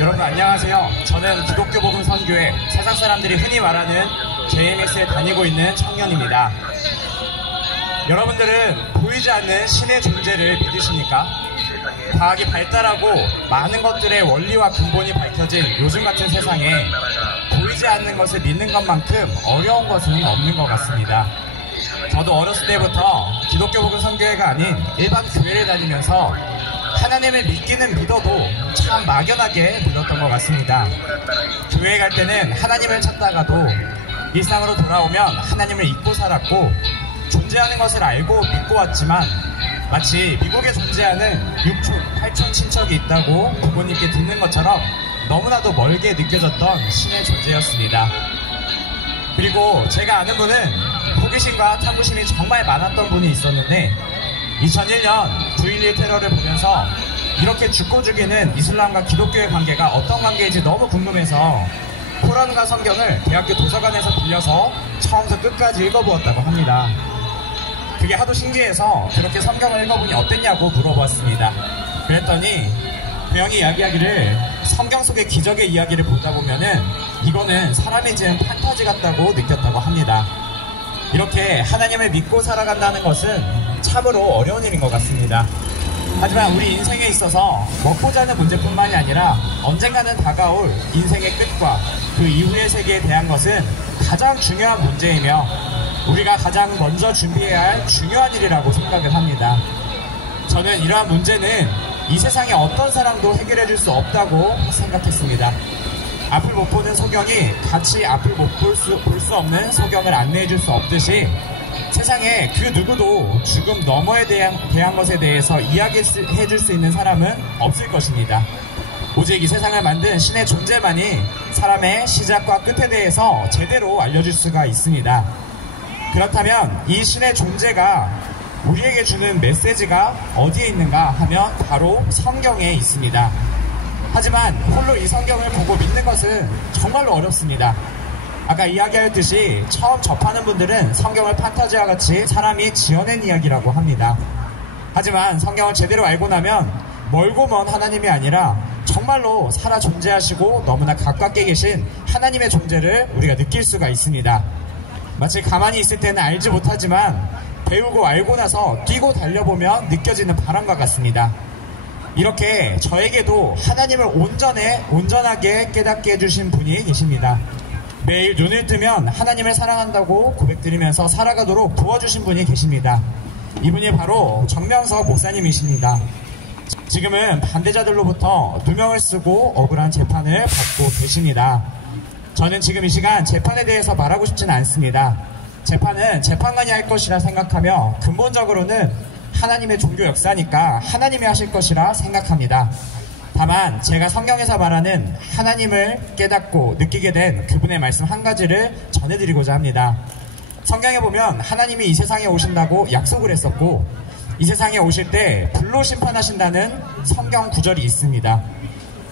여러분 안녕하세요. 저는 기독교 복음 선교회 세상 사람들이 흔히 말하는 JMS에 다니고 있는 청년입니다. 여러분들은 보이지 않는 신의 존재를 믿으십니까? 과학이 발달하고 많은 것들의 원리와 근본이 밝혀진 요즘 같은 세상에 보이지 않는 것을 믿는 것만큼 어려운 것은 없는 것 같습니다. 저도 어렸을 때부터 기독교 복음 선교회가 아닌 일반 교회를 다니면서 하나님을 믿기는 믿어도 참 막연하게 믿었던 것 같습니다. 교회에 갈 때는 하나님을 찾다가도 일상으로 돌아오면 하나님을 잊고 살았고, 존재하는 것을 알고 믿고 왔지만 마치 미국에 존재하는 6촌, 8촌 친척이 있다고 부모님께 듣는 것처럼 너무나도 멀게 느껴졌던 신의 존재였습니다. 그리고 제가 아는 분은 호기심과 탐구심이 정말 많았던 분이 있었는데 2001년 9.11 테러를 보면서 이렇게 죽고 죽이는 이슬람과 기독교의 관계가 어떤 관계인지 너무 궁금해서 코란과 성경을 대학교 도서관에서 빌려서 처음부터 끝까지 읽어보았다고 합니다. 그게 하도 신기해서 그렇게 성경을 읽어보니 어땠냐고 물어봤습니다. 그랬더니 그 형이 이야기하기를 성경 속의 기적의 이야기를 보다 보면은 이거는 사람이 지은 판타지 같다고 느꼈다고 합니다. 이렇게 하나님을 믿고 살아간다는 것은 참으로 어려운 일인 것 같습니다. 하지만 우리 인생에 있어서 먹고 자는 문제뿐만이 아니라 언젠가는 다가올 인생의 끝과 그 이후의 세계에 대한 것은 가장 중요한 문제이며 우리가 가장 먼저 준비해야 할 중요한 일이라고 생각을 합니다. 저는 이러한 문제는 이 세상에 어떤 사람도 해결해 줄 수 없다고 생각했습니다. 앞을 못 보는 소경이 같이 앞을 못 볼 수 없는 소경을 안내해 줄 수 없듯이 세상에 그 누구도 죽음 너머에 대한 것에 대해서 이야기해 줄 수 있는 사람은 없을 것입니다. 오직 이 세상을 만든 신의 존재만이 사람의 시작과 끝에 대해서 제대로 알려줄 수가 있습니다. 그렇다면 이 신의 존재가 우리에게 주는 메시지가 어디에 있는가 하면 바로 성경에 있습니다. 하지만 홀로 이 성경을 보고 믿는 것은 정말로 어렵습니다. 아까 이야기하였듯이 처음 접하는 분들은 성경을 판타지와 같이 사람이 지어낸 이야기라고 합니다. 하지만 성경을 제대로 알고 나면 멀고 먼 하나님이 아니라 정말로 살아 존재하시고 너무나 가깝게 계신 하나님의 존재를 우리가 느낄 수가 있습니다. 마치 가만히 있을 때는 알지 못하지만 배우고 알고 나서 뛰고 달려보면 느껴지는 바람과 같습니다. 이렇게 저에게도 하나님을 온전하게 깨닫게 해주신 분이 계십니다. 매일 눈을 뜨면 하나님을 사랑한다고 고백드리면서 살아가도록 도와주신 분이 계십니다. 이분이 바로 정명석 목사님이십니다. 지금은 반대자들로부터 누명을 쓰고 억울한 재판을 받고 계십니다. 저는 지금 이 시간 재판에 대해서 말하고 싶지는 않습니다. 재판은 재판관이 할 것이라 생각하며 근본적으로는 하나님의 종교 역사니까 하나님이 하실 것이라 생각합니다. 다만 제가 성경에서 말하는 하나님을 깨닫고 느끼게 된 그분의 말씀 한 가지를 전해드리고자 합니다. 성경에 보면 하나님이 이 세상에 오신다고 약속을 했었고 이 세상에 오실 때 불로 심판하신다는 성경 구절이 있습니다.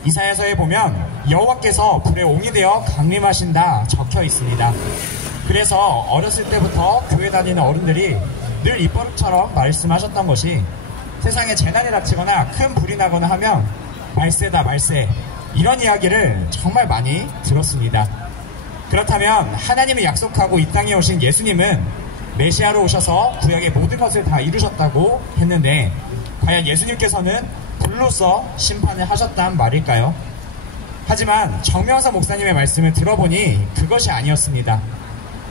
이사야서에 보면 여호와께서 불에 옹이 되어 강림하신다 적혀 있습니다. 그래서 어렸을 때부터 교회 다니는 어른들이 늘 입버릇처럼 말씀하셨던 것이 세상에 재난이 닥치거나 큰 불이 나거나 하면 말세다 말세, 이런 이야기를 정말 많이 들었습니다. 그렇다면 하나님이 약속하고 이 땅에 오신 예수님은 메시아로 오셔서 구약의 모든 것을 다 이루셨다고 했는데 과연 예수님께서는 불로써 심판을 하셨단 말일까요? 하지만 정명석 목사님의 말씀을 들어보니 그것이 아니었습니다.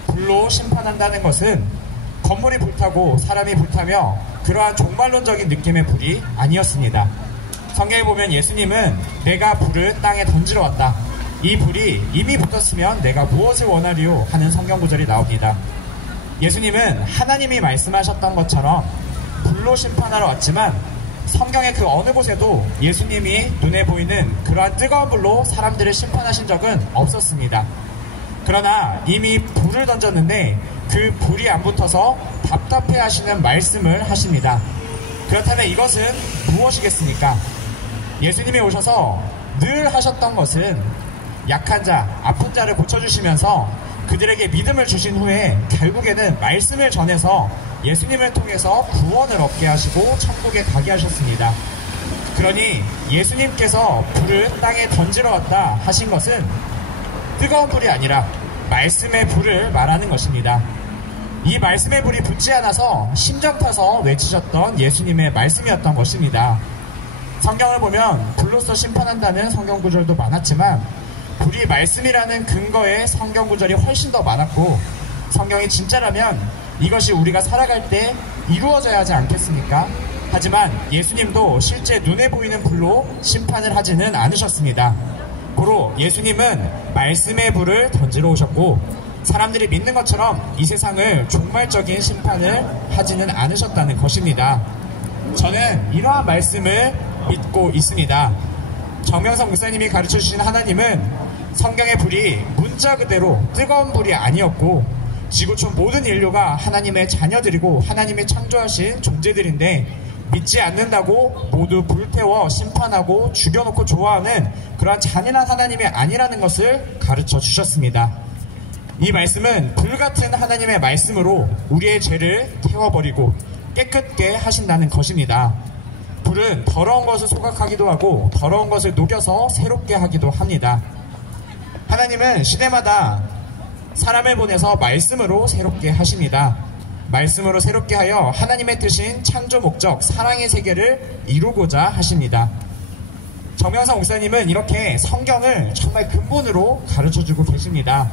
불로 심판한다는 것은 건물이 불타고 사람이 불타며 그러한 종말론적인 느낌의 불이 아니었습니다. 성경에 보면 예수님은 내가 불을 땅에 던지러 왔다. 이 불이 이미 붙었으면 내가 무엇을 원하리요 하는 성경 구절이 나옵니다. 예수님은 하나님이 말씀하셨던 것처럼 불로 심판하러 왔지만 성경의 그 어느 곳에도 예수님이 눈에 보이는 그러한 뜨거운 불로 사람들을 심판하신 적은 없었습니다. 그러나 이미 불을 던졌는데 그 불이 안 붙어서 답답해 하시는 말씀을 하십니다. 그렇다면 이것은 무엇이겠습니까? 예수님이 오셔서 늘 하셨던 것은 약한 자, 아픈 자를 고쳐주시면서 그들에게 믿음을 주신 후에 결국에는 말씀을 전해서 예수님을 통해서 구원을 얻게 하시고 천국에 가게 하셨습니다. 그러니 예수님께서 불을 땅에 던지러 왔다 하신 것은 뜨거운 불이 아니라 말씀의 불을 말하는 것입니다. 이 말씀의 불이 붙지 않아서 심정 타서 외치셨던 예수님의 말씀이었던 것입니다. 성경을 보면 불로서 심판한다는 성경 구절도 많았지만 불이 말씀이라는 근거의 성경 구절이 훨씬 더 많았고, 성경이 진짜라면 이것이 우리가 살아갈 때 이루어져야 하지 않겠습니까? 하지만 예수님도 실제 눈에 보이는 불로 심판을 하지는 않으셨습니다. 고로 예수님은 말씀의 불을 던지러 오셨고, 사람들이 믿는 것처럼 이 세상을 종말적인 심판을 하지는 않으셨다는 것입니다. 저는 이러한 말씀을 믿고 있습니다. 정명석 목사님이 가르쳐주신 하나님은 성경의 불이 문자 그대로 뜨거운 불이 아니었고, 지구촌 모든 인류가 하나님의 자녀들이고 하나님이 창조하신 존재들인데 믿지 않는다고 모두 불태워 심판하고 죽여놓고 좋아하는 그러한 잔인한 하나님이 아니라는 것을 가르쳐 주셨습니다. 이 말씀은 불같은 하나님의 말씀으로 우리의 죄를 태워버리고 깨끗게 하신다는 것입니다. 불은 더러운 것을 소각하기도 하고 더러운 것을 녹여서 새롭게 하기도 합니다. 하나님은 시대마다 사람을 보내서 말씀으로 새롭게 하십니다. 말씀으로 새롭게 하여 하나님의 뜻인 창조 목적 사랑의 세계를 이루고자 하십니다. 정명석 목사님은 이렇게 성경을 정말 근본으로 가르쳐주고 계십니다.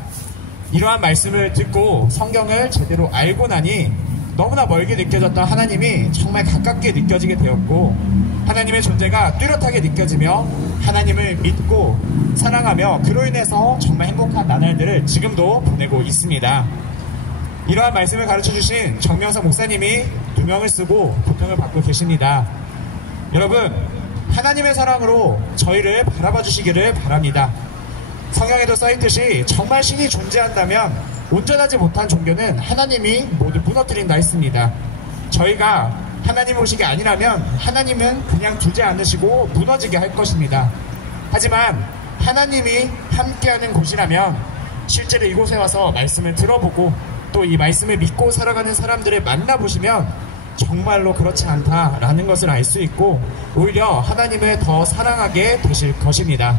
이러한 말씀을 듣고 성경을 제대로 알고 나니 너무나 멀게 느껴졌던 하나님이 정말 가깝게 느껴지게 되었고, 하나님의 존재가 뚜렷하게 느껴지며 하나님을 믿고 사랑하며 그로 인해서 정말 행복한 나날들을 지금도 보내고 있습니다. 이러한 말씀을 가르쳐주신 정명석 목사님이 누명을 쓰고 고통을 받고 계십니다. 여러분, 하나님의 사랑으로 저희를 바라봐 주시기를 바랍니다. 성경에도 써있듯이 정말 신이 존재한다면 온전하지 못한 종교는 하나님이 모두 무너뜨린다 했습니다. 저희가 하나님 오시기 아니라면 하나님은 그냥 두지 않으시고 무너지게 할 것입니다. 하지만 하나님이 함께하는 곳이라면 실제로 이곳에 와서 말씀을 들어보고 또 이 말씀을 믿고 살아가는 사람들을 만나보시면 정말로 그렇지 않다라는 것을 알 수 있고 오히려 하나님을 더 사랑하게 되실 것입니다.